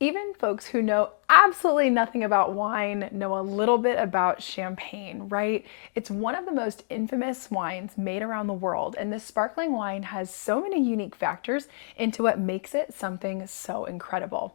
Even folks who know absolutely nothing about wine know a little bit about champagne, right? It's one of the most infamous wines made around the world, and this sparkling wine has so many unique factors into what makes it something so incredible.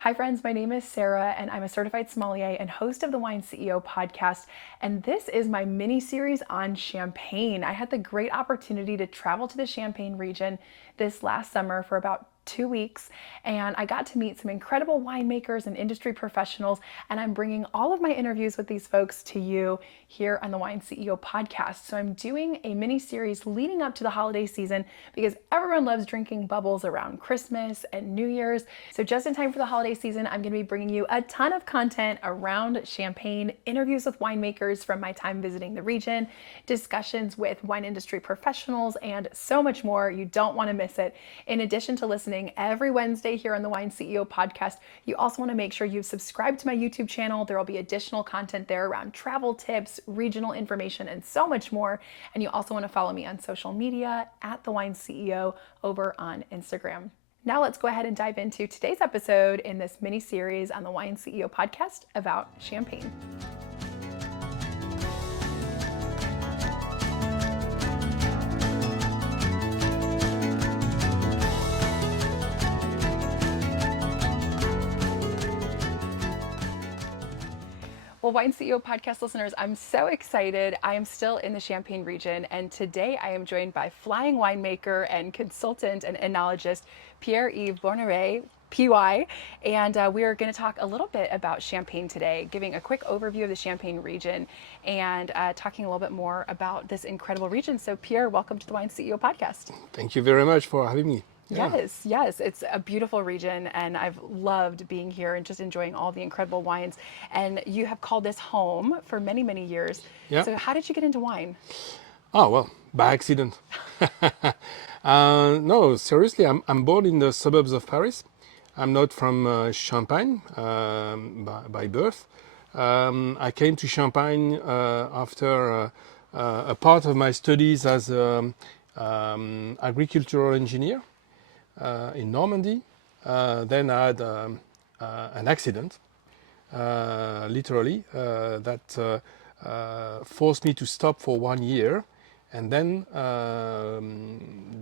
Hi, friends. My name is Sarah, and I'm a certified sommelier and host of the Wine CEO podcast. And this is my mini series on champagne. I had the great opportunity to travel to the Champagne region this last summer for about 2 weeks, and I got to meet some incredible winemakers and industry professionals. And I'm bringing all of my interviews with these folks to you here on the Wine CEO podcast. So I'm doing a mini series leading up to the holiday season because everyone loves drinking bubbles around Christmas and New Year's. So just in time for the holiday season, I'm going to be bringing you a ton of content around champagne, interviews with winemakers from my time visiting the region, discussions with wine industry professionals, and so much more. You don't want to miss it. In addition to listening every Wednesday here on the Wine CEO podcast, you also want to make sure you've subscribed to my YouTube channel. There will be additional content there around travel tips, regional information, and so much more. And you also want to follow me on social media at the Wine CEO over on Instagram. Now let's go ahead and dive into today's episode in this mini series on the Wine CEO podcast about champagne. Well, Wine CEO podcast listeners, I'm so excited. I am still in the Champagne region, and today I am joined by flying winemaker and consultant and enologist Pierre Yves Bournerais, PY, and we are going to talk a little bit about Champagne today, giving a quick overview of the Champagne region and talking a little bit more about this incredible region. So, Pierre, welcome to the Wine CEO podcast. Thank you very much for having me. Yeah. Yes. It's a beautiful region, and I've loved being here and just enjoying all the incredible wines. And you have called this home for many, many years. Yeah. So, how did you get into wine? Oh, well, by accident. No, seriously, I'm born in the suburbs of Paris. I'm not from Champagne by birth. I came to Champagne after a part of my studies as an agricultural engineer in Normandy. Then I had an accident, literally, that forced me to stop for 1 year. And then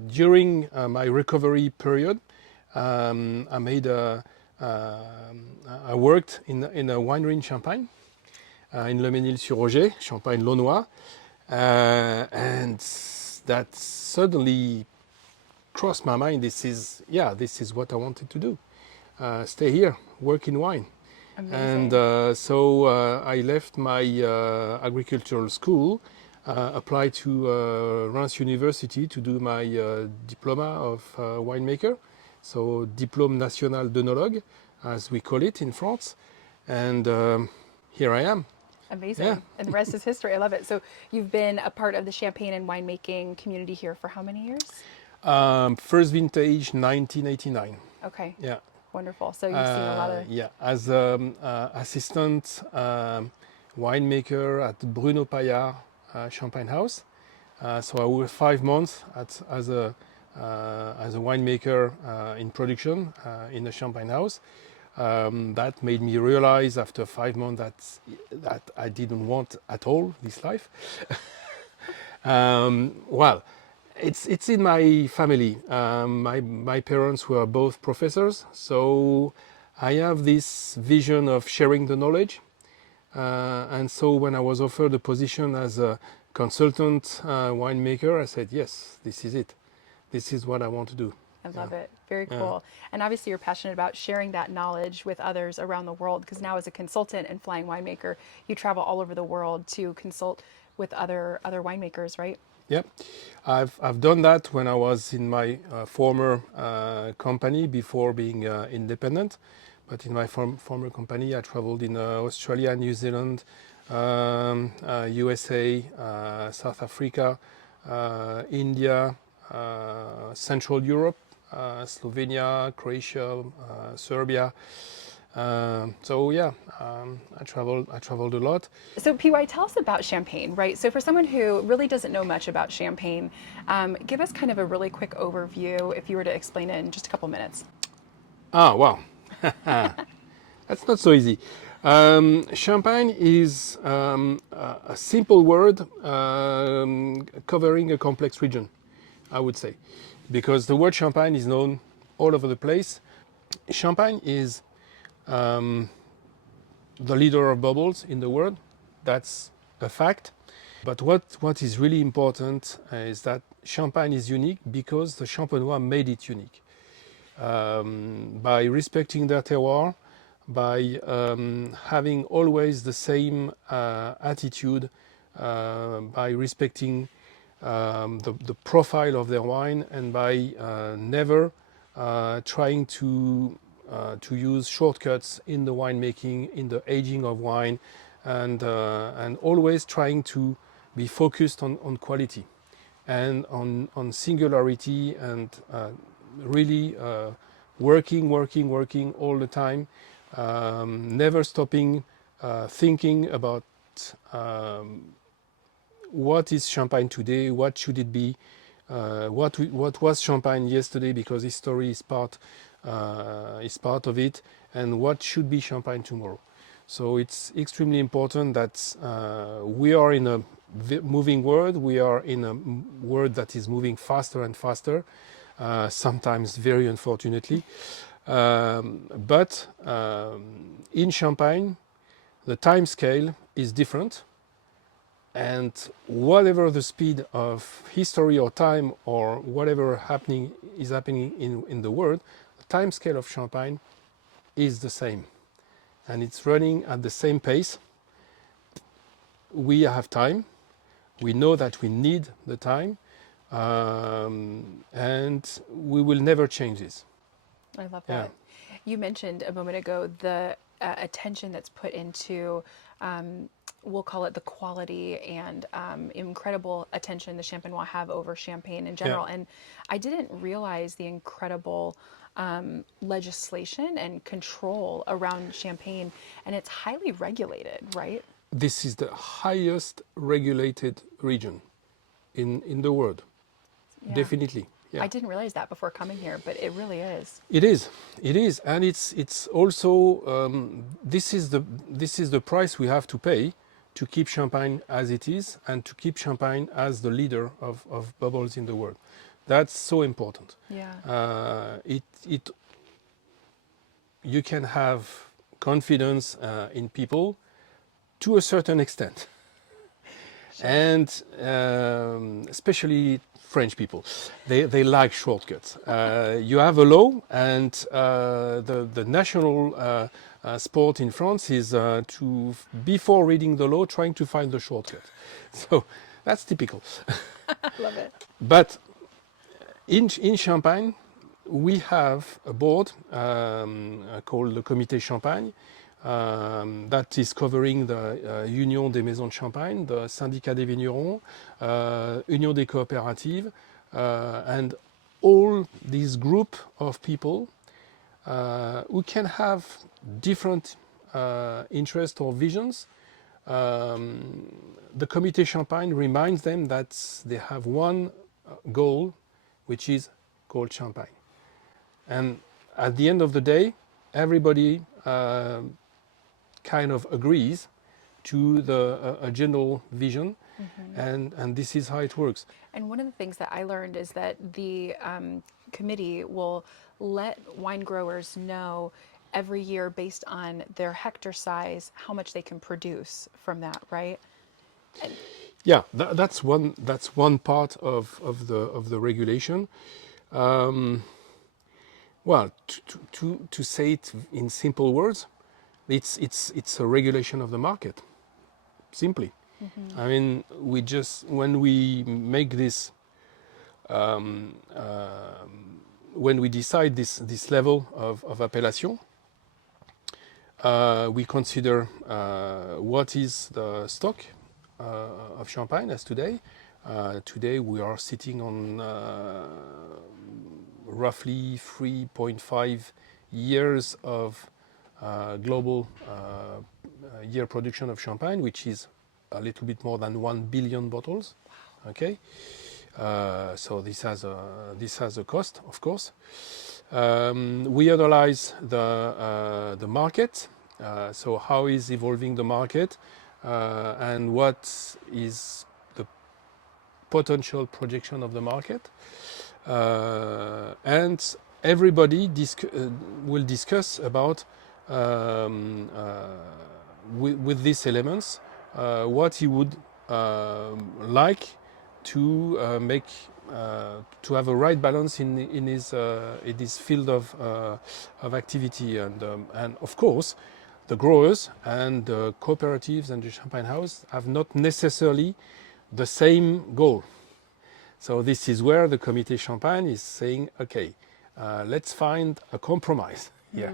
during my recovery period, I worked in a winery in Champagne, in Le Mesnil-sur-Oger, Champagne-Launois, and that suddenly crossed my mind. This is what I wanted to do. Stay here, work in wine. Amazing. And so I left my agricultural school, applied to Reims University to do my diploma of winemaker, so Diplôme National d'Œnologue, as we call it in France. And here I am. Amazing. Yeah. And the rest is history. I love it. So, you've been a part of the champagne and winemaking community here for how many years? First vintage 1989. Okay. Yeah. Wonderful. So, you've seen a lot of. Yeah, as assistant winemaker at Bruno Paillard Champagne House. So I was 5 months as a winemaker in production in a Champagne House. That made me realize after 5 months that I didn't want at all this life. Well, it's in my family. My parents were both professors, so I have this vision of sharing the knowledge. And so when I was offered a position as a consultant winemaker, I said, yes, this is it. This is what I want to do. I love it. Very cool. And obviously, you're passionate about sharing that knowledge with others around the world, because now as a consultant and flying winemaker, you travel all over the world to consult with other winemakers, right? Yeah, I've done that when I was in my former company before being independent. But in my former company, I traveled in Australia, New Zealand, USA, South Africa, India, Central Europe, Slovenia, Croatia, Serbia. So yeah, I traveled a lot. So PY, tell us about Champagne, right? So for someone who really doesn't know much about Champagne, give us kind of a really quick overview if you were to explain it in just a couple minutes. Ah, wow. That's not so easy. Champagne is a simple word covering a complex region, I would say, because the word champagne is known all over the place. Champagne is the leader of bubbles in the world. That's a fact. But what is really important is that champagne is unique because the Champenois made it unique. By respecting their terroir, by having always the same attitude, by respecting the profile of their wine, and by never trying to use shortcuts in the winemaking, in the aging of wine, and always trying to be focused on quality and on singularity, and really working all the time, never stopping thinking about um, what is champagne today, what should it be, what was champagne yesterday, because history is part of it, and what should be champagne tomorrow. So it's extremely important that we are in a moving world. We are in a world that is moving faster and faster, sometimes very unfortunately. But in Champagne, the time scale is different, and whatever the speed of history or time or whatever is happening in the world, the time scale of Champagne is the same, and it's running at the same pace. We have time. We know that we need the time, and we will never change this. I love Yeah. that. You mentioned a moment ago the attention that's put into, we'll call it the quality and incredible attention the Champenois have over champagne in Yeah. general. And I didn't realize the incredible legislation and control around champagne, and it's highly regulated, right? This is the highest regulated region in the world, Yeah. definitely. I Yeah. didn't realize that before coming here, but it really is. It is, and it's also this is the price we have to pay to keep Champagne as it is, and to keep Champagne as the leader of bubbles in the world. That's so important. Yeah. It You can have confidence in people to a certain extent, Sure. and especially French people, they like shortcuts. You have a law, and the national sport in France is to, before reading the law, trying to find the shortcut. So that's typical. I love it. But in Champagne, we have a board called the Comité Champagne, that is covering the Union des Maisons de Champagne, the Syndicat des Vignerons, Union des Coopératives, and all this group of people who can have different interests or visions. The Comité Champagne reminds them that they have one goal, which is called Champagne. And at the end of the day, everybody kind of agrees to a general vision, and this is how it works. And one of the things that I learned is that the committee will let wine growers know every year based on their hectare size how much they can produce from that, right? And Yeah, that's one part of the regulation. Um, well, to say it in simple words, it's a regulation of the market. Simply, mm-hmm. I mean, we just when we make this, um, uh, when we decide this level of appellation, we consider what is the stock of champagne as today. Today we are sitting on roughly 3.5 years of global year production of champagne, which is a little bit more than 1 billion bottles. Okay, so this has a cost, of course. We analyze the market, so how is evolving the market, and what is the potential projection of the market, and everybody will discuss about with these elements what he would like to make to have a right balance in his field of activity, and of course the growers and the cooperatives and the champagne house have not necessarily the same goal. So this is where the Comité Champagne is saying, okay, let's find a compromise here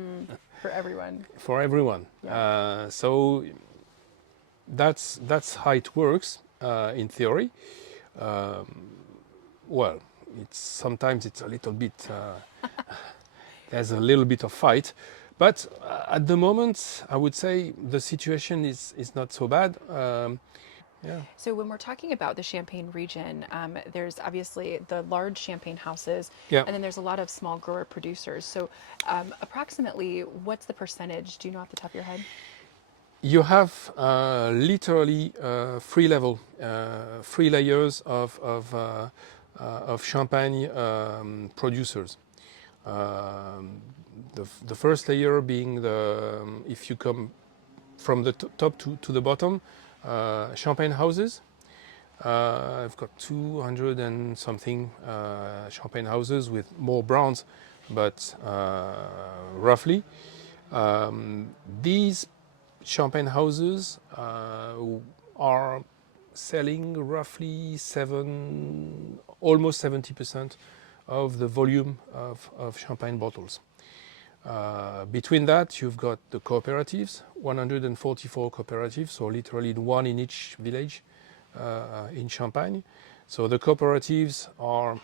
For everyone. for everyone. Yeah. So that's how it works in theory. Well, it's sometimes it's a little bit there's a little bit of fight, but at the moment I would say the situation is not so bad. Yeah. So when we're talking about the Champagne region, there's obviously the large champagne houses, Yeah. and then there's a lot of small grower producers. So approximately, what's the percentage? Do you know off the top of your head? You have literally three layers of champagne producers. The first layer being if you come from the top to the bottom, champagne houses. I've got 200 and something champagne houses with more brands, but roughly. These champagne houses are selling roughly almost 70% of the volume of champagne bottles. Between that, you've got the cooperatives, 144 cooperatives, so literally one in each village in Champagne. So the cooperatives are,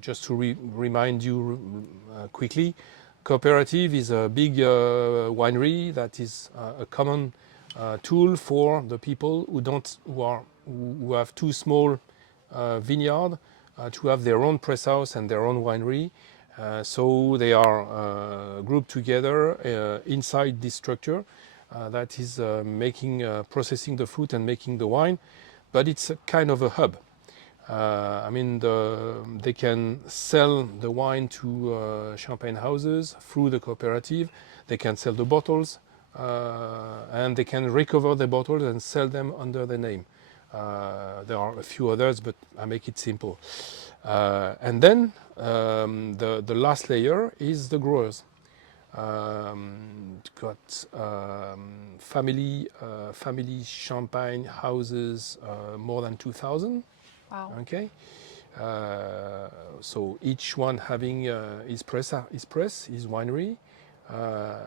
just to remind you quickly, cooperative is a big winery that is a common tool for the people who have too small vineyard to have their own press house and their own winery. So they are grouped together inside this structure that is processing the fruit and making the wine, but it's a kind of a hub. I mean, they can sell the wine to champagne houses through the cooperative. They can sell the bottles, and they can recover the bottles and sell them under the name. There are a few others, but I make it simple. And then the last layer is the growers. Got family champagne houses, more than 2,000. Wow. Okay, so each one having his press, his winery,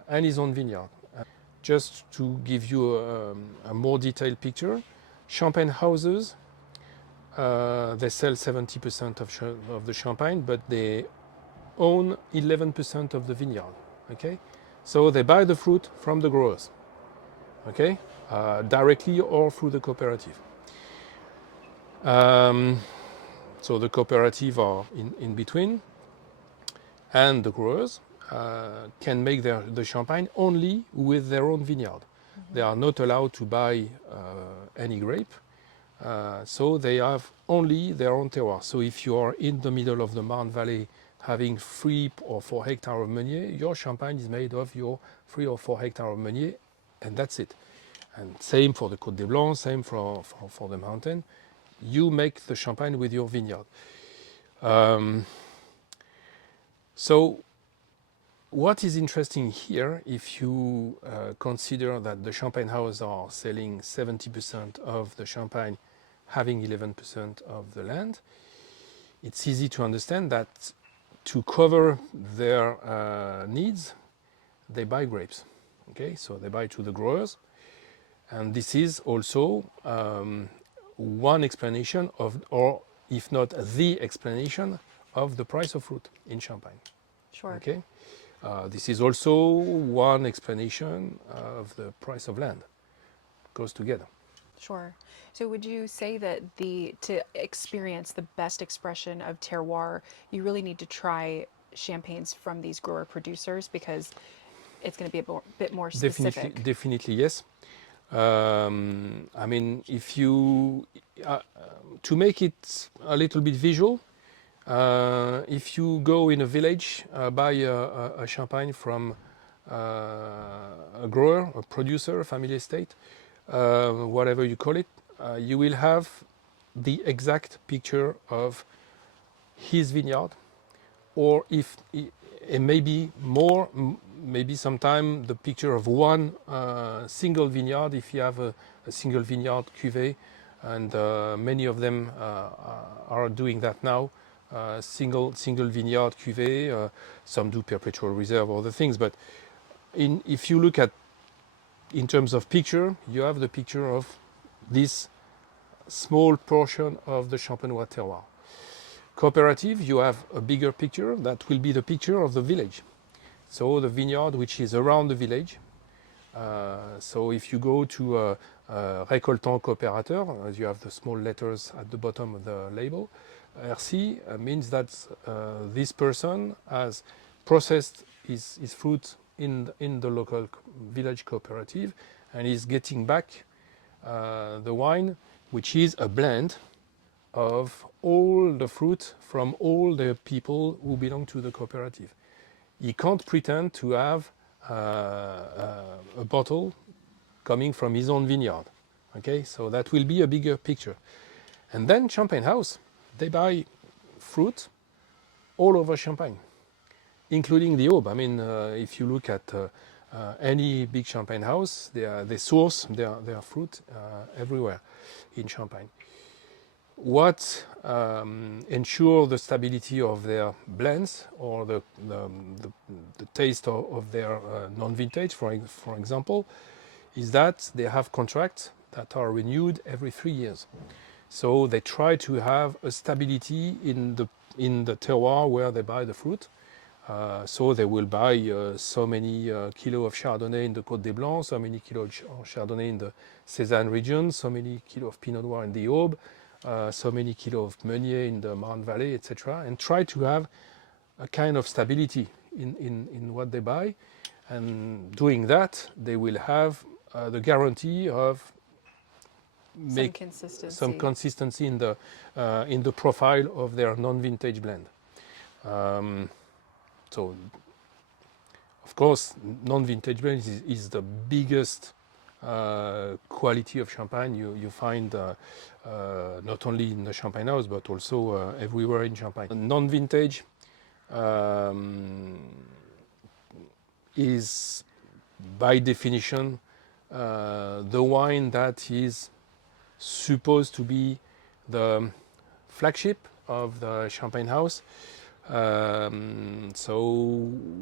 and his own vineyard. Just to give you a more detailed picture, champagne houses, they sell 70% of the champagne, but they own 11% of the vineyard. Okay, so they buy the fruit from the growers. Okay, directly or through the cooperative. So the cooperative are in between, and the growers can make the champagne only with their own vineyard. They are not allowed to buy any grape, so they have only their own terroir. So if you are in the middle of the Marne Valley having 3 or 4 hectares of Meunier, your champagne is made of your 3 or 4 hectares of Meunier, and that's it. And same for the Côte des Blancs, same for the mountain. You make the champagne with your vineyard. So what is interesting here, if you consider that the champagne houses are selling 70% of the champagne, having 11% of the land, it's easy to understand that to cover their needs, they buy grapes. Okay, so they buy to the growers, and this is also one explanation of, or if not the explanation of the price of fruit in Champagne. Sure. Okay, this is also one explanation of the price of land. Goes together. Sure. So would you say that to experience the best expression of terroir, you really need to try champagnes from these grower producers, because it's going to be a bit more Definitely, specific? definitely yes. I mean, if you to make it a little bit visual, if you go in a village, buy a champagne from a grower, a producer, a family estate, whatever you call it, you will have the exact picture of his vineyard, or if and maybe more, maybe sometime the picture of one single vineyard if you have a single vineyard cuvée, and many of them are doing that now. Single vineyard cuvée. Some do perpetual reserve, other things, but if you look at in terms of picture, you have the picture of this small portion of the Champenois terroir. Cooperative, you have a bigger picture that will be the picture of the village. So the vineyard which is around the village. So if you go to récoltant coopérateur, as you have the small letters at the bottom of the label, RC means that this person has processed his fruit in the local village cooperative, and is getting back the wine, which is a blend of all the fruit from all the people who belong to the cooperative. He can't pretend to have a bottle coming from his own vineyard. Okay, so that will be a bigger picture. And then Champagne House, they buy fruit all over Champagne, including the Aube. I mean, if you look at any big Champagne house, they source their fruit everywhere in Champagne. What ensure the stability of their blends, or the taste of their non-vintage, for example, is that they have contracts that are renewed every 3 years. So they try to have a stability in the terroir where they buy the fruit. So they will buy so many kilo of Chardonnay in the Côte des Blancs, so many kilo of Chardonnay in the Cézanne region, so many kilo of Pinot Noir in the Aube, so many kilo of Meunier in the Marne Valley, etc., and try to have a kind of stability in what they buy. And doing that, they will have the guarantee of make some consistency in the profile of their non-vintage blend. So, of course, non-vintage blend is the biggest quality of champagne you find not only in the Champagne House but also everywhere in Champagne. Non-vintage is by definition the wine that is supposed to be the flagship of the Champagne House. So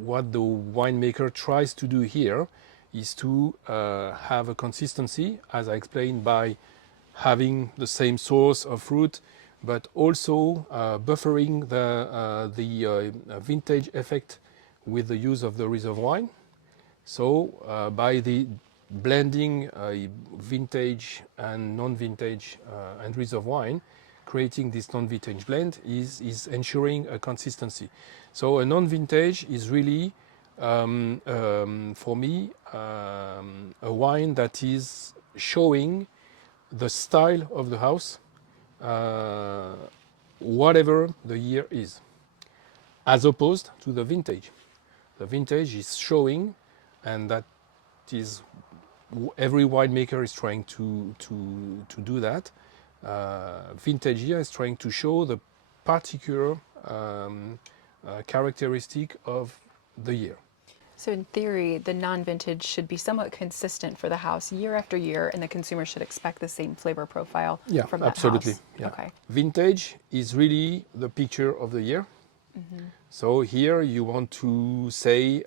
what the winemaker tries to do here is to have a consistency, as I explained, by having the same source of fruit, but also buffering the vintage effect with the use of the reserve wine. So by the blending vintage and non-vintage and reserve wine, creating this non-vintage blend is ensuring a consistency. So a non-vintage is really, for me, a wine that is showing the style of the house, whatever the year is, as opposed to the vintage. The vintage is showing, and that is every winemaker is trying to do that. Vintage here is trying to show the particular characteristic of the year. So in theory, the non-vintage should be somewhat consistent for the house year after year, and the consumer should expect the same flavor profile from that absolutely. house. Yeah. Okay. Vintage is really the picture of the year. Mm-hmm. So here you want to say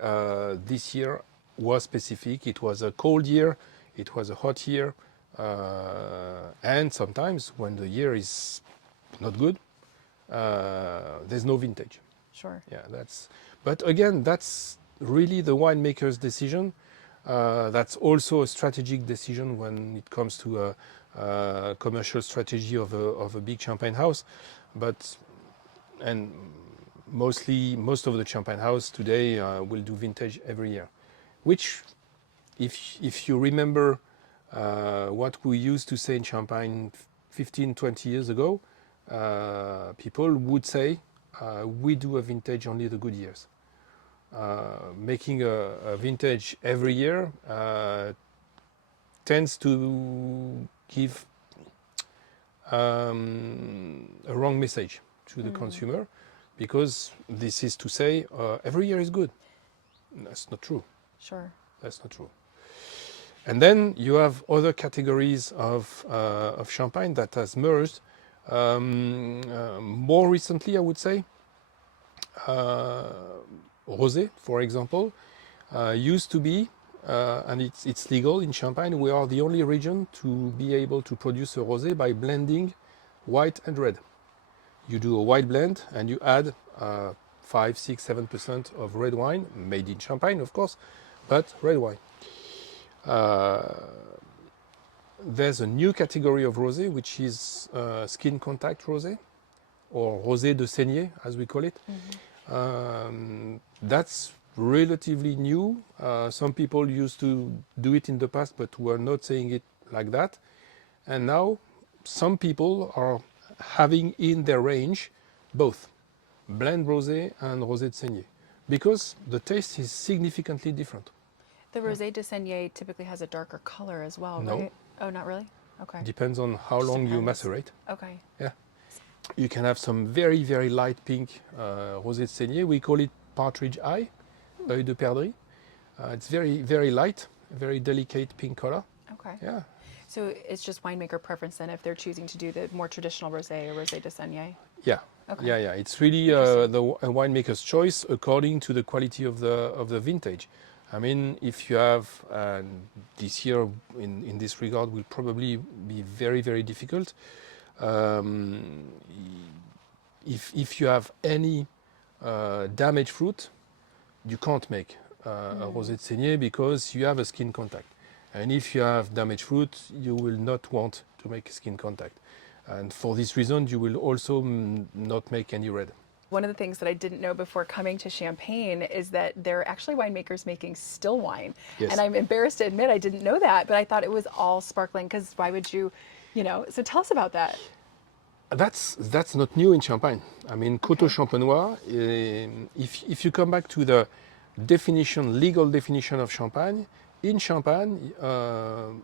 this year was specific. It was a cold year, it was a hot year, and sometimes when the year is not good, there's no vintage. Sure. Yeah, but again, that's really the winemaker's decision. That's also a strategic decision when it comes to a commercial strategy of a big champagne house. And most of the champagne house today will do vintage every year, which, if you remember what we used to say in Champagne 15, 20 years ago, people would say we do a vintage only the good years. Making a vintage every year tends to give a wrong message to the consumer, because this is to say every year is good. That's not true. Sure. That's not true. And then you have other categories of champagne that has merged more recently, I would say. Rosé, for example, used to be, and it's legal in Champagne. We are the only region to be able to produce a rosé by blending white and red. You do a white blend and you add 5, 6, 7% of red wine, made in Champagne, of course, but red wine. There's a new category of rosé, which is skin contact rosé, or rosé de saignée, as we call it. That's relatively new. Some people used to do it in the past, but were not saying it like that. And now some people are having in their range both blend rosé and rosé de saignée, because the taste is significantly different. The Rosé de Saignée typically has a darker color as well, No. right? Oh, not really? Okay. Depends on how Just long you depends. macerate. Okay. Yeah. You can have some very, very light pink rosé de saignée. We call it partridge eye, œil de perdrix. It's very, very light, very delicate pink color. Okay. Yeah. So it's just winemaker preference then if they're choosing to do the more traditional Rosé or Rosé de Saignée? Yeah. Okay. Yeah, yeah. It's really a winemaker's choice according to the quality of the vintage. I mean, if you have this year in this regard will probably be very, very difficult. If you have any damaged fruit, you can't make a rosé de saignée because you have a skin contact. And if you have damaged fruit, you will not want to make skin contact. And for this reason, you will also not make any red. One of the things that I didn't know before coming to Champagne is that there are actually winemakers making still wine. Yes. And I'm embarrassed to admit I didn't know that, but I thought it was all sparkling, because why would you, so tell us about that. That's not new in Champagne. I mean, Coteau Champenois, if you come back to the legal definition of Champagne, in Champagne,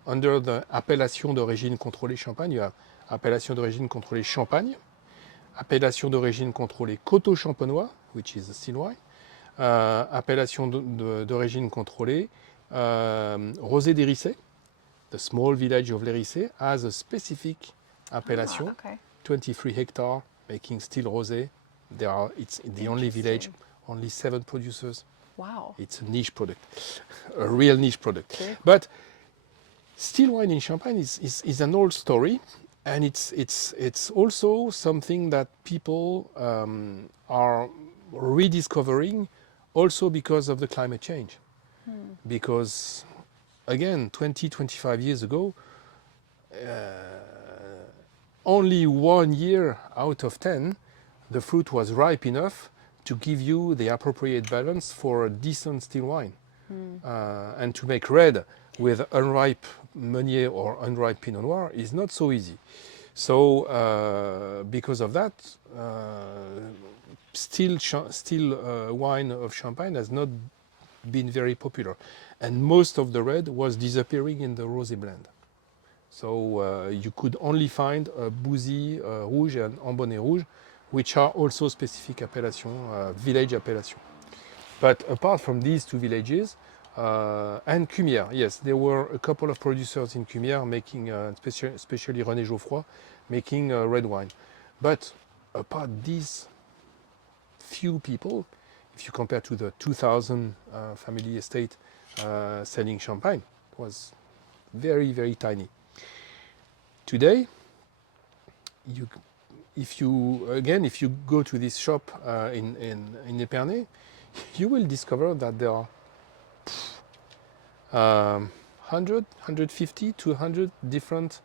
under the appellation d'origine contrôlée Champagne, you have appellation d'origine contrôlée Champagne, appellation d'origine contrôlée Coteau Champenois, which is a still wine, appellation d'origine contrôlée Rosé d'Hérissé, the small village of l'Hérissé, has a specific appellation, 23 hectares, making still rosé. It's the only village, only 7 producers. Wow. It's a niche product, a real niche product. Okay. But still wine in Champagne is an old story, and it's also something that people are rediscovering, also because of the climate change. Because again, 25 years ago, only 1 year out of 10, the fruit was ripe enough to give you the appropriate balance for a decent still wine. And to make red with unripe Meunier or unripe Pinot Noir is not so easy. So because of that, still wine of Champagne has not been very popular. And most of the red was disappearing in the rosé blend. So you could only find Bouzy Rouge and Ambonnet Rouge, which are also specific appellations, village appellations. But apart from these two villages, and Cumières, yes, there were a couple of producers in Cumières making, especially René Geoffroy, making red wine. But apart these few people, if you compare to the 2,000 family estate selling champagne, it was very, very tiny. Today, if you go to this shop in Épernay, you will discover that there are 100, 150, 200 different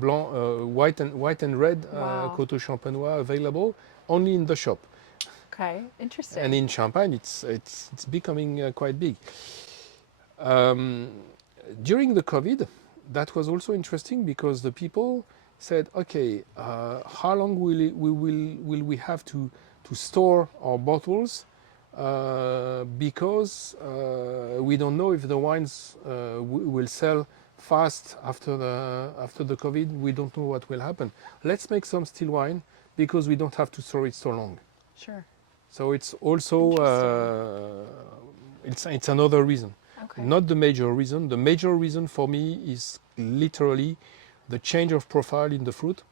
blanc, white and red Wow. Coteau Champenois available only in the shop. Okay. And Interesting. in Champagne, it's becoming quite big. Um, During the COVID, that was also interesting because the people said, okay, how long will we have to store our bottles because we don't know if the wines will sell fast after the COVID. We don't know what will happen. Let's make some still wine because we don't have to store it so long. Sure. So it's also Interesting. it's another reason, Okay. not the major reason. The major reason for me is literally the change of profile in the fruit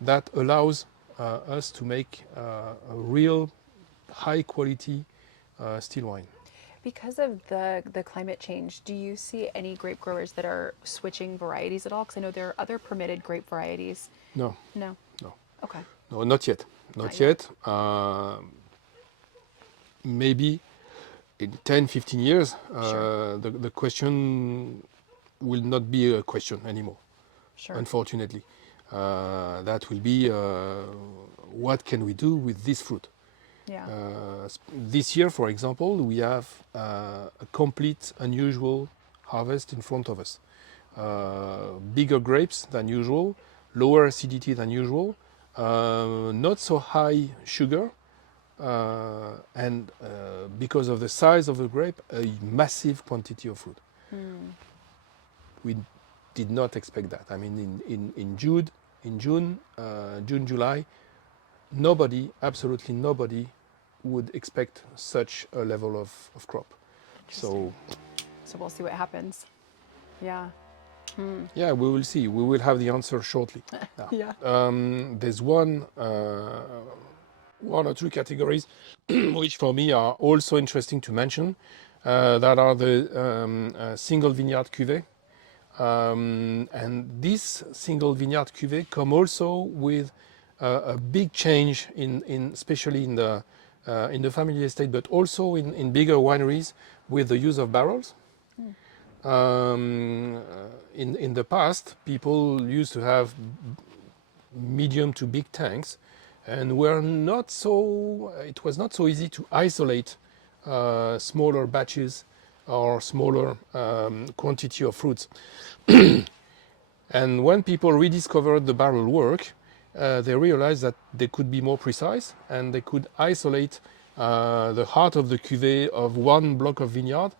that allows us to make a real high quality still wine. Because of the climate change, do you see any grape growers that are switching varieties at all? Because I know there are other permitted grape varieties. No, No. no, Okay. no, not yet, Not not yet. yet. Maybe in 10, 15 years, Sure. the question will not be a question anymore. Sure. Unfortunately, that will be what can we do with this fruit. Yeah. This year, for example, we have a complete unusual harvest in front of us. Bigger grapes than usual, lower acidity than usual, not so high sugar, and because of the size of the grape, a massive quantity of fruit. Hmm. We did not expect that. I mean, in June, July, nobody, absolutely nobody, would expect such a level of crop. Interesting. So So we'll see what happens. Yeah. Hmm. yeah, we will see. We will have the answer shortly. Now, Yeah. there's one or two categories which for me are also interesting to mention. That are the single vineyard cuvée. And this single vineyard cuvée come also with a big change especially in the family estate, but also in bigger wineries with the use of barrels. Hmm. In the past, people used to have medium to big tanks, and were not so. It was not so easy to isolate smaller batches or smaller quantity of fruits. And when people rediscovered the barrel work, they realized that they could be more precise and they could isolate the heart of the cuvée of one block of vineyard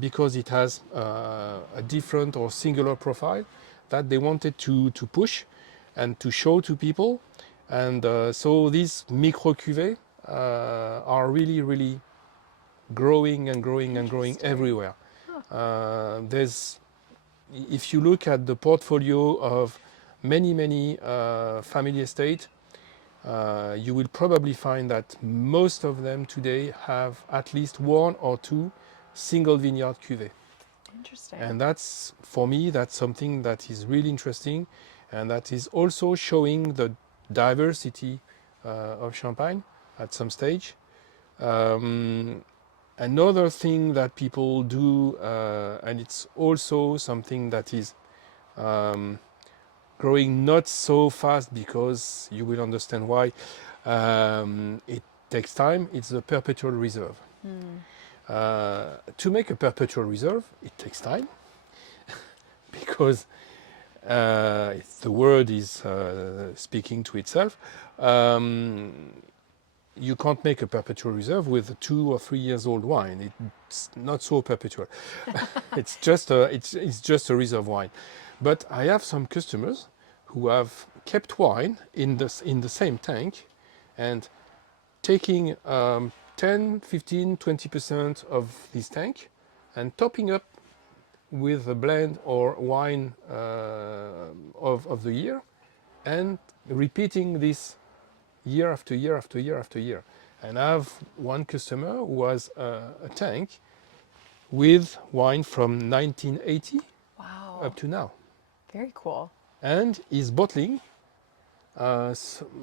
because it has a different or singular profile that they wanted to push and to show to people. And so these micro cuvées are really, really growing and growing and growing Interesting. everywhere. Huh. There's If you look at the portfolio of many family estate, you will probably find that most of them today have at least one or two single vineyard cuvées. Interesting. And that's, for me, that's something that is really interesting, and that is also showing the diversity of Champagne at some stage. Um, Another thing that people do, and it's also something that is um, growing not so fast because you will understand why. It takes time. It's the perpetual reserve. Hmm. To make a perpetual reserve, it takes time because the word is speaking to itself. Um, you can't make a perpetual reserve with a 2 or 3 years old wine. It's not so perpetual. It's just a reserve wine. But I have some customers who have kept wine in the same tank and taking 10, 15, 20% of this tank and topping up with a blend or wine of the year and repeating this year after year after year after year. And I have one customer who has a tank with wine from 1980 up Wow. to now, Very cool. and is bottling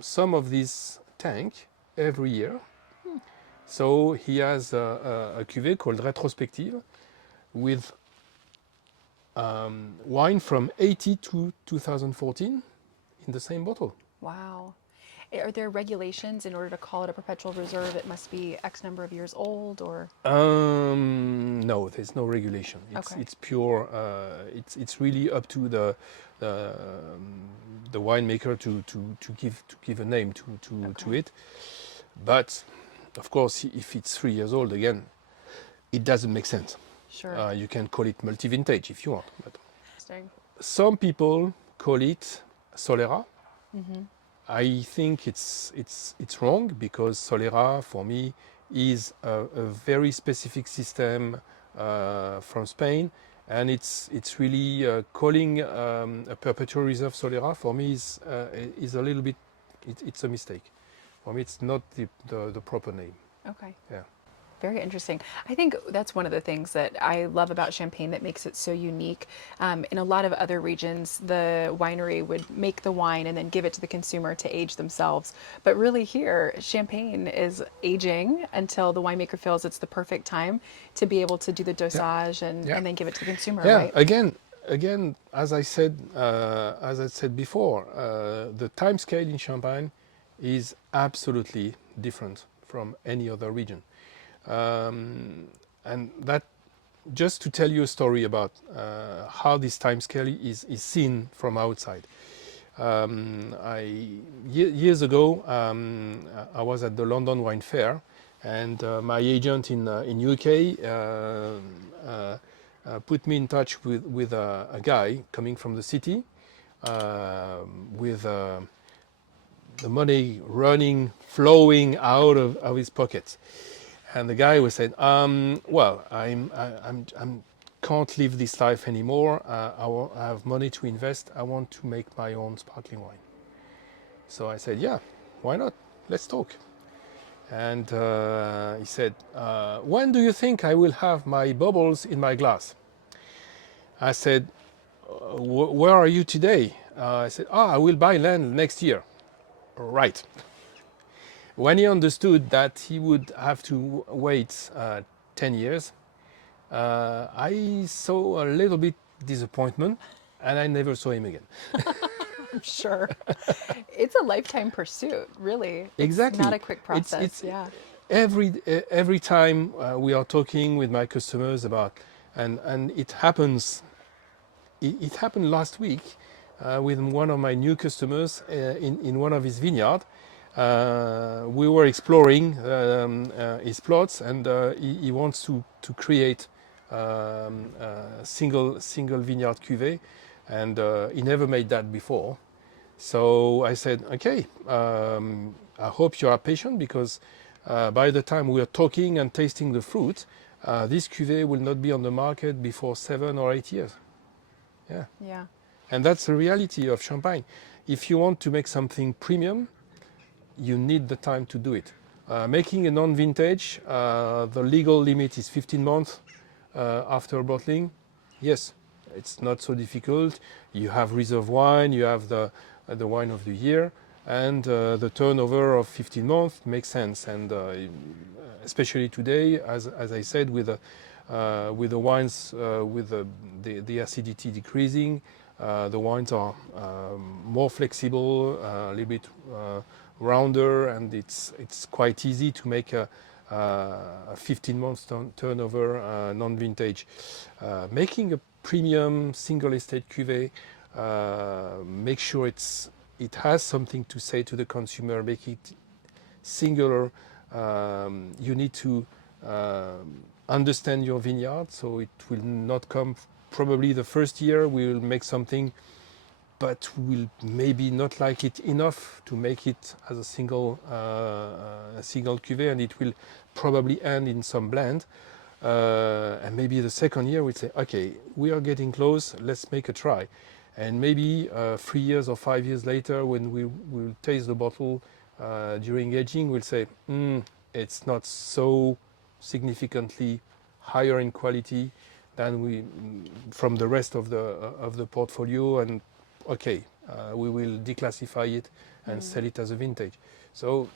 some of this tank every year. Hmm. So he has a cuvée called Rétrospective with wine from 80 to 2014 in the same bottle. Wow. Are there regulations in order to call it a perpetual reserve? It must be X number of years old, or? No, there's no regulation. Okay. It's pure. It's really up to the, the winemaker to give a name to Okay. it. But of course, if it's 3 years old again, it doesn't make sense. Sure. You can call it multi-vintage if you want. But Interesting. some people call it Solera. Mm-hmm. I think it's wrong because Solera for me is a very specific system from Spain, and it's really calling a perpetual reserve Solera for me is a little bit it's a mistake. For me, it's not the proper name. Okay. Yeah. Very interesting. I think that's one of the things that I love about Champagne that makes it so unique. In a lot of other regions, the winery would make the wine and then give it to the consumer to age themselves. But really here, Champagne is aging until the winemaker feels it's the perfect time to be able to do the Yeah. dosage Yeah. and then give it to the consumer, Yeah. right? Again, as I said before, the time scale in Champagne is absolutely different from any other region. And that just to tell you a story about how this time scale is seen from outside. Years ago, I was at the London Wine Fair, and my agent in UK put me in touch with a guy coming from the city with the money flowing out of his pockets. And the guy was saying, "Well, I'm can't live this life anymore. I have money to invest. I want to make my own sparkling wine." So I said, "Yeah, why not? Let's talk." And he said, "When do you think I will have my bubbles in my glass?" I said, "Where are you today?" I said, "I will buy land next year." Right. When he understood that he would have to wait 10 years, I saw a little bit disappointment, and I never saw him again. I'm sure. It's a lifetime pursuit, really. It's not Exactly. a quick It's process. Yeah. every time we are talking with my customers about, and it happens. It happened last week with one of my new customers in one of his vineyard. We were exploring his plots, and he wants to create a single vineyard cuvée, and he never made that before. So I said, okay, I hope you are patient because by the time we are talking and tasting the fruit, this cuvée will not be on the market before 7 or 8 years. Yeah, Yeah. and that's the reality of champagne. If you want to make something premium, you need the time to do it. Making a non-vintage, the legal limit is 15 months after bottling. Yes, it's not so difficult. You have reserve wine, you have the wine of the year, and the turnover of 15 months makes sense. And especially today, as I said, with the wines with the acidity decreasing, the wines are more flexible, a little bit rounder, and it's quite easy to make a 15 months turnover non-vintage. Making a premium single estate cuvée, make sure it has something to say to the consumer, make it singular. You need to understand your vineyard, so it will not come. Probably the first year we will make something, but we'll maybe not like it enough to make it as a single cuvée, and it will probably end in some blend. And maybe the second year we'd say, okay, we are getting close, let's make a try. And maybe 3 years or 5 years later, when we will taste the bottle during aging, we'll say, it's not so significantly higher in quality than from the rest of the portfolio, and okay, we will declassify it and sell it as a vintage. So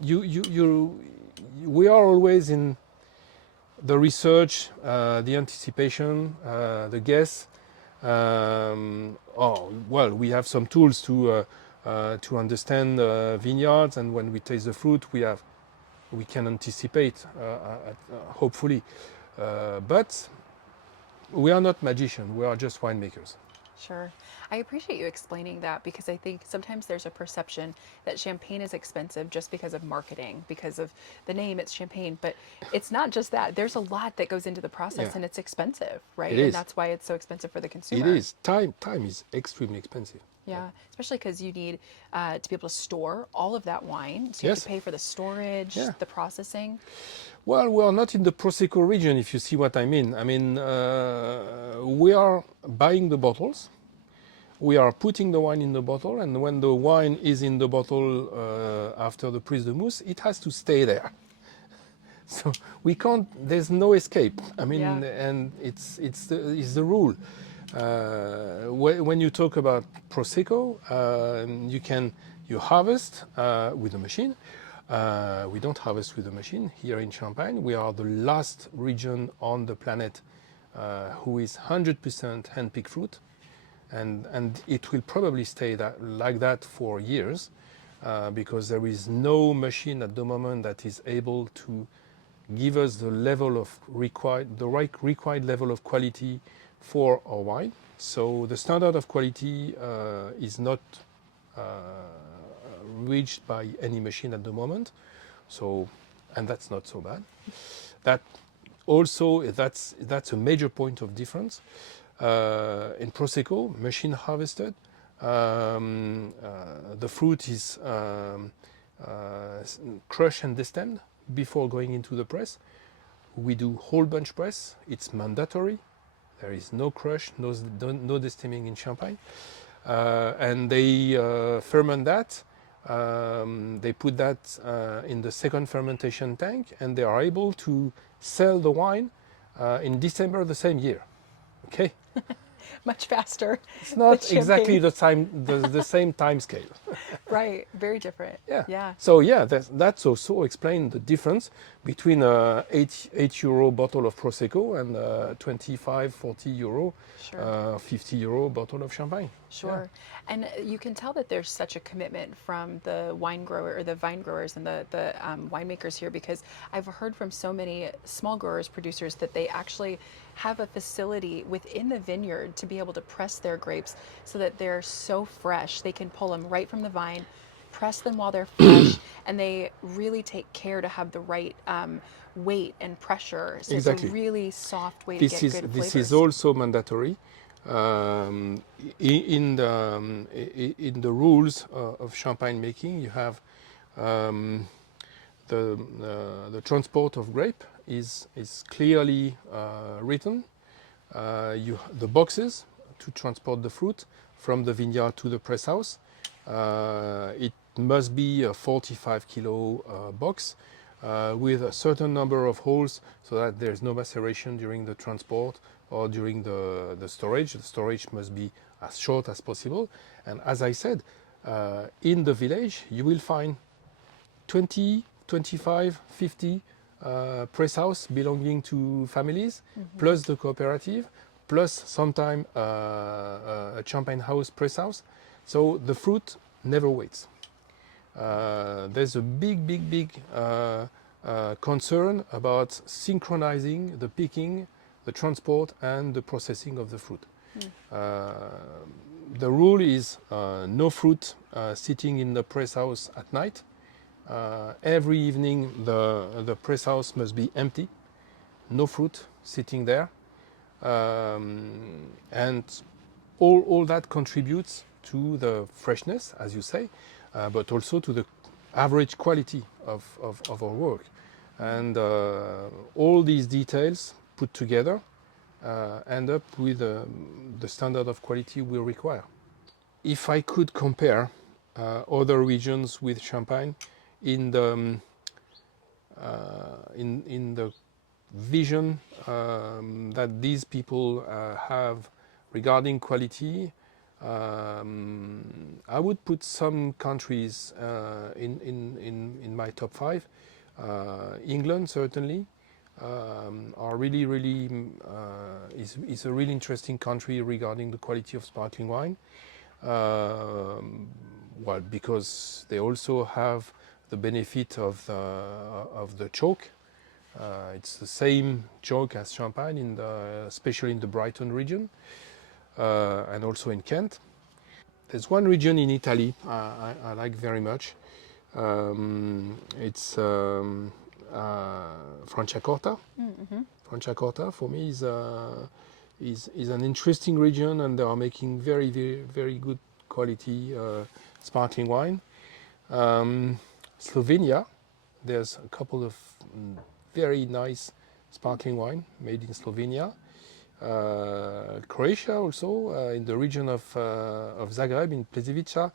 we are always in the research, the anticipation, the guess. Oh well, we have some tools to understand vineyards, and when we taste the fruit, we can anticipate, hopefully. But we are not magicians. We are just winemakers. Sure. I appreciate you explaining that because I think sometimes there's a perception that champagne is expensive just because of marketing, because of the name, it's champagne. But it's not just that. There's a lot that goes into the Yeah, process and it's expensive, it right? And is. that's why it's so expensive for the It consumer. is. Time is extremely expensive. Yeah. Yeah, especially because you need to be able to store all of that wine. So you have to Yes. pay for the storage, Yeah. the processing. Well, we are not in the Prosecco region, if you see what I mean. I mean, we are buying the bottles, we are putting the wine in the bottle, and when the wine is in the bottle after the prise de mousse, it has to stay there. So we can't. There's no escape. I Yeah. mean, and it's the rule. When you talk about prosecco, you harvest with a machine. We don't harvest with a machine here in Champagne. We are the last region on the planet who is 100% hand-picked fruit, and it will probably stay like that for years because there is no machine at the moment that is able to give us the level of required level of quality for our wine. So the standard of quality is not uh, reached by any machine at the moment. So, and that's not so bad. That also that's a major point of difference. In Prosecco, machine harvested, the fruit is crushed and destemmed before going into the press. We do whole bunch press. It's mandatory. There is no crush, no destemming in Champagne. And they ferment that. They put that in the second fermentation tank, and they are able to sell the wine in December the same year. Okay, Much faster it's than not exactly champagne. the same time scale. Right. Very different. Yeah. Yeah. So yeah, that's also explain the difference between a 8 euro bottle of prosecco and 25, 40 euro, Sure. 50 euro bottle of champagne. Yeah. Sure. And you can tell that there's such a commitment from the wine grower or the vine growers and the winemakers here because I've heard from so many small growers, producers that they actually have a facility within the vineyard to be able to press their grapes so that they're so fresh. They can pull them right from the vine, press them while they're fresh, and they really take care to have the right weight and pressure. So it's a Exactly. really soft way to This get is good this is flavors. also mandatory in the rules of champagne making. You have um, the transport of grape is clearly written. The boxes to transport the fruit from the vineyard to the press house. It must be a 45 kilo box with a certain number of holes so that there's no maceration during the transport or during the storage. The storage must be as short as possible. And as I said, in the village, you will find 20, 25, 50 press house belonging to families, Mm-hmm. plus the cooperative, plus sometime a champagne house press house. So the fruit never waits. There's a big concern about synchronizing the picking, the transport, and the processing of the fruit. Mm. Uh, the rule is no fruit sitting in the press house at night. Every evening, the press house must be empty, no fruit sitting there, and all that contributes to the freshness, as you say, but also to the average quality of our work. And all these details put together end up with the standard of quality we require. If I could compare other regions with Champagne in the vision that these people have regarding quality, I would put some countries in my top five. England certainly, are really, really is a really interesting country regarding the quality of sparkling wine. Well, because they also have the benefit of the choke. It's the same choke as Champagne, especially in the Brighton region, and also in Kent. There's one region in Italy I like very much. It's Franciacorta. Mm-hmm. Franciacorta for me is an interesting region, and they are making very, very, very good quality sparkling wine. Slovenia, there's a couple of very nice sparkling wine made in Slovenia. Croatia also, in the region of Zagreb, in Plezivica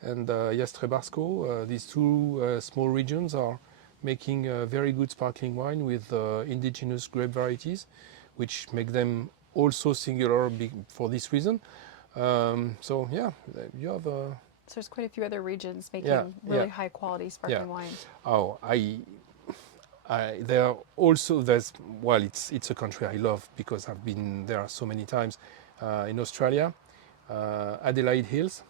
and Jastrebarsko. These two small regions are making very good sparkling wine with indigenous grape varieties, which make them also singular for this reason. So yeah, you have So there's quite a few other regions making yeah, really yeah, high quality yeah. sparkling wine. Oh, there are also there's well, it's a country I love because I've been there so many times. In Australia, Adelaide Hills,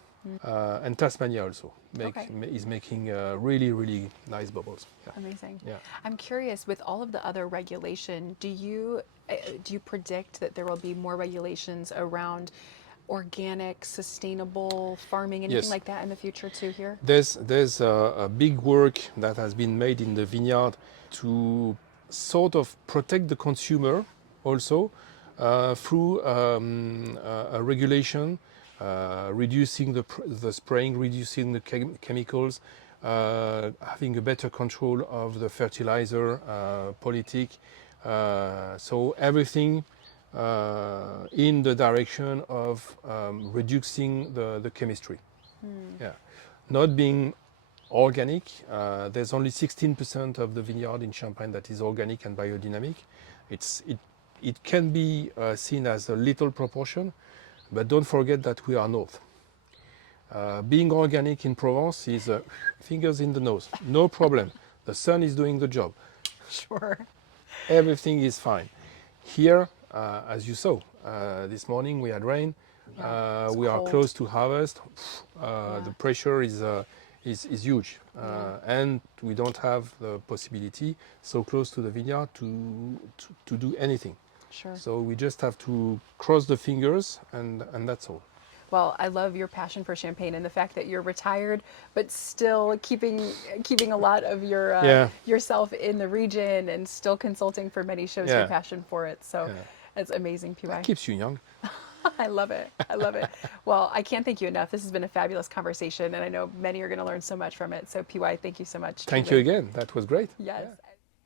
and Tasmania also Okay. is making really, really nice bubbles. Yeah. Amazing. Yeah. I'm curious, with all of the other regulation, do you predict that there will be more regulations around organic, sustainable farming, anything Yes. like that in the future too here? There's a big work that has been made in the vineyard to sort of protect the consumer also through a regulation, reducing the spraying, reducing the chemicals, having a better control of the fertilizer politic. So everything in the direction of reducing the chemistry. Yeah, not being organic. There's only 16% of the vineyard in Champagne that is organic and biodynamic. It can be seen as a little proportion, but don't forget that we are north. Being organic in Provence is fingers in the nose, no problem. The sun is doing the job. Sure. Everything is fine. Here, as you saw, this morning we had rain. Yeah, it's We are cold. close to harvest. Yeah. The pressure is huge, and we don't have the possibility so close to the vineyard to do anything. Sure. So we just have to cross the fingers, and that's all. Well, I love your passion for champagne and the fact that you're retired, but still keeping a lot of your Yeah, yourself in the region and still consulting for many shows your yeah, passion for it. So yeah. it's amazing, That PY. keeps you young. I love it. I love it. Well, I can't thank you enough. This has been a fabulous conversation, and I know many are going to learn so much from it. So, PY, thank you so much. Thank you again. That was great. Yes.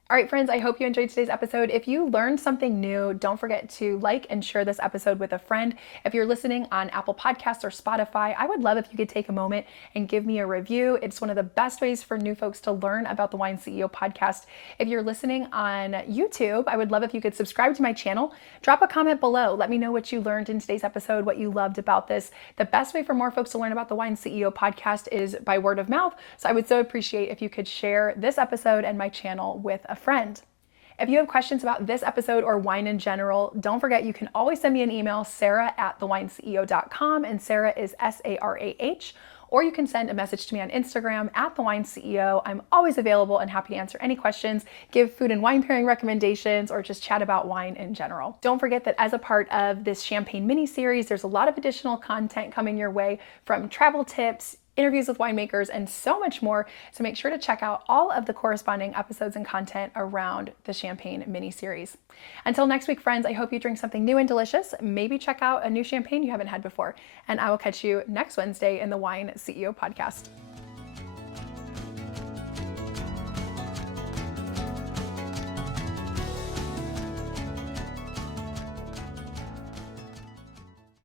All right, friends, I hope you enjoyed today's episode. If you learned something new, don't forget to like and share this episode with a friend. If you're listening on Apple Podcasts or Spotify, I would love if you could take a moment and give me a review. It's one of the best ways for new folks to learn about the Wine CEO podcast. If you're listening on YouTube, I would love if you could subscribe to my channel. Drop a comment below. Let me know what you learned in today's episode, what you loved about this. The best way for more folks to learn about the Wine CEO podcast is by word of mouth. So I would so appreciate if you could share this episode and my channel with a friend. If you have questions about this episode or wine in general, don't forget you can always send me an email, sarah@thewineceo.com, and Sarah is SARAH, or you can send a message to me on Instagram @thewineceo. I'm always available and happy to answer any questions, give food and wine pairing recommendations, or just chat about wine in general. Don't forget that as a part of this Champagne mini-series, there's a lot of additional content coming your way, from travel tips, interviews with winemakers, and so much more. So make sure to check out all of the corresponding episodes and content around the Champagne mini-series. Until next week, friends, I hope you drink something new and delicious. Maybe check out a new champagne you haven't had before. And I will catch you next Wednesday in the Wine CEO podcast.